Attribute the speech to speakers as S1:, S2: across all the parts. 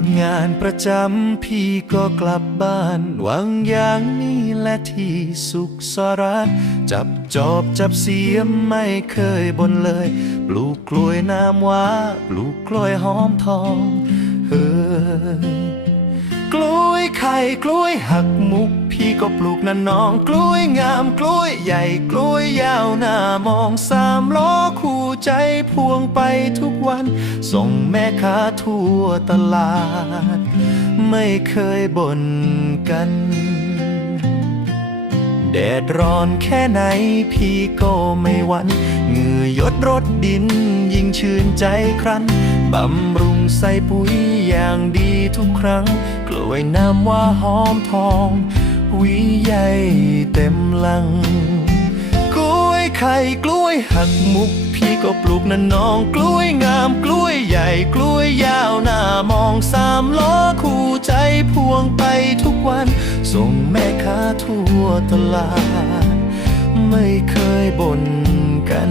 S1: กงานประจำพี่ก็กลับบ้านหวังอย่างนี้และที่สุขสรัสจับจอบจับเสียมไม่เคยบนเลย ปลูกกล้วยน้ำว้า ปลูกกล้วยหอมทองเฮ้ย กล้วยไข่กล้วยหักมุก พี่ก็ปลูกนะน้อง กล้วยงามกล้วยใหญ่กล้วยยาวหน้ามองสามล้อคู่ใจพวงไปทุกวัน ส่งแม่ค้าทั่วตลาด ไม่เคยบ่นกันแดดร้อนแค่ไหนพี่ก็ไม่หวันเหงื่อยดรดดินยิ่งชื่นใจครั้นบำรุง ใส่ปุ๋ยอย่างดีทุกครั้ง กล้วยน้ำว่าหอมทองหวีใหญ่เต็มลัง กล้วยไข่กล้วยหักมุก พี่ก็ปลูกนะน้อง กล้วยงามกล้วยใหญ่กล้วยยาวหน้ามองสามล้อคู่ใจพวงไปทุกวัน ส่งแม่ค้าทั่วตลาด ไม่เคยบ่นกัน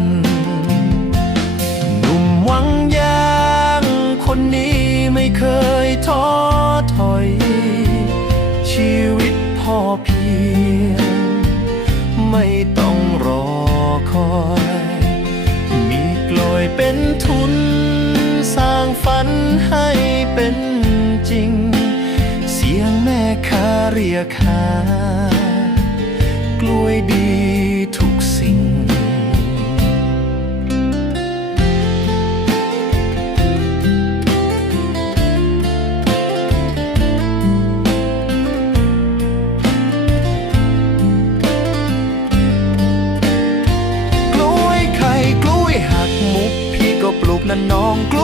S1: เป็นทุน สร้างฝันให้เป็นจริง เสียงแม่ค้าเรียกหา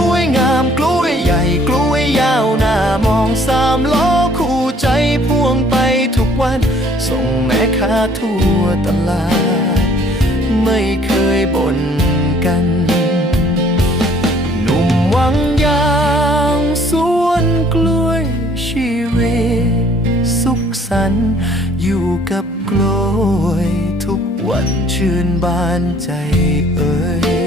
S1: ล้วยงามกล้วยใหญ่กล้วยยาวหน้ามองสามล้อคู่ใจพวงไปทุกวัน ส่งแม่ค้าทั่วตลาด ไม่เคยบ่นกัน หนุ่มหวังยางสวนกล้วยชีวิตสุขสันต์อยู่กับกล้วยทุกวันชื่นบานใจเอ่ย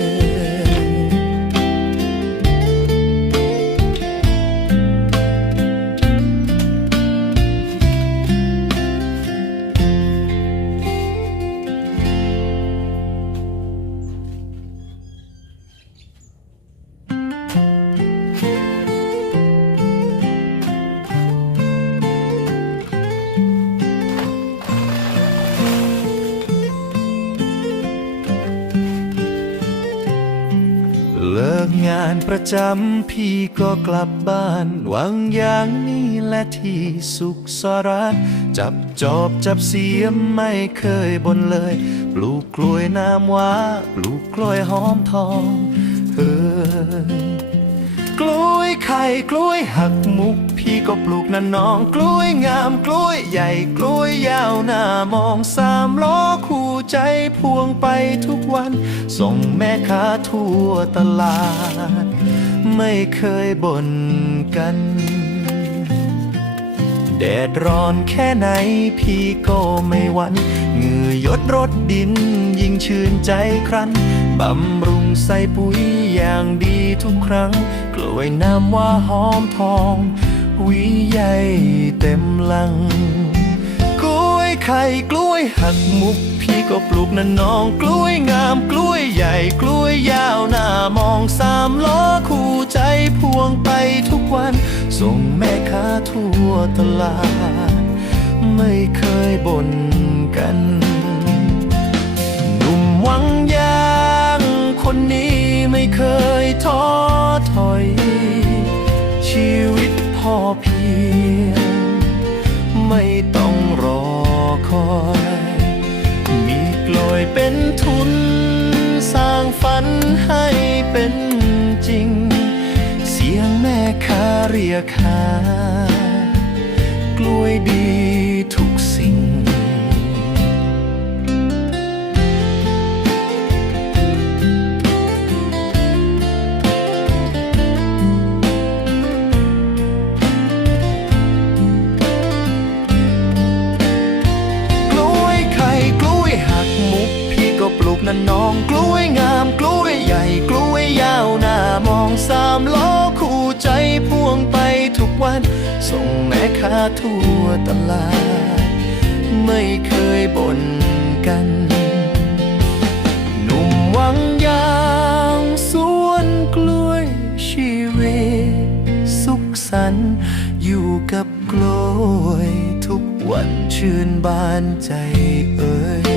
S1: เลิกงานประจำพี่ก็กลับบ้าน หวังอย่างนี้และที่สุขสรัสจับจอบจับเสียมไม่เคยบนเลย ปลูกกล้วยน้ำว้า ปลูกกล้วยหอมทอง เฮ้ย กล้วยไข่กล้วยหักมุก พี่ก็ปลูกนะน้อง กล้วยงามกล้วยใหญ่กล้วยยาวหน้ามองสามล้อคู่ใจพวงไปทุกวัน ส่งแม่ค้าทั่วตลาด ไม่เคยบ่นกันแดดร้อนแค่ไหนพี่ก็ไม่หวันเหงื่อหยดรดดินยิ่งชื่นใจครั้น บำรุงใส่ปุ๋ยอย่างดีทุกครั้ง กล้วยน้ำว่าหอมทองหวีใหญ่เต็มลัง กล้วยไข่กล้วยหักมุก พี่ก็ปลูกนะน้อง กล้วยงามกล้วยใหญ่กล้วยยาวหน้ามองสามล้อคู่ใจพวงไปทุกวัน ส่งแม่ค้าทั่วตลาด ไม่เคยบ่นกัน หนุ่มวังยาง คนนี้ไม่เคยท้อถอย ชีวิตพอเพียง ไม่ต้องรอคอย มีกลอยเป็นทุน สร้างฝันให้เป็นจริง เสียงแม่ค้าเรียกหากล้วยดี ทุกวันส่งแม่ค้าทั่วตลาด ไม่เคยบ่นกัน หนุ่มวังยางสวนกล้วยชีวิตสุขสันต์อยู่กับกล้วย ทุกวันชื่นบานใจเอ่ย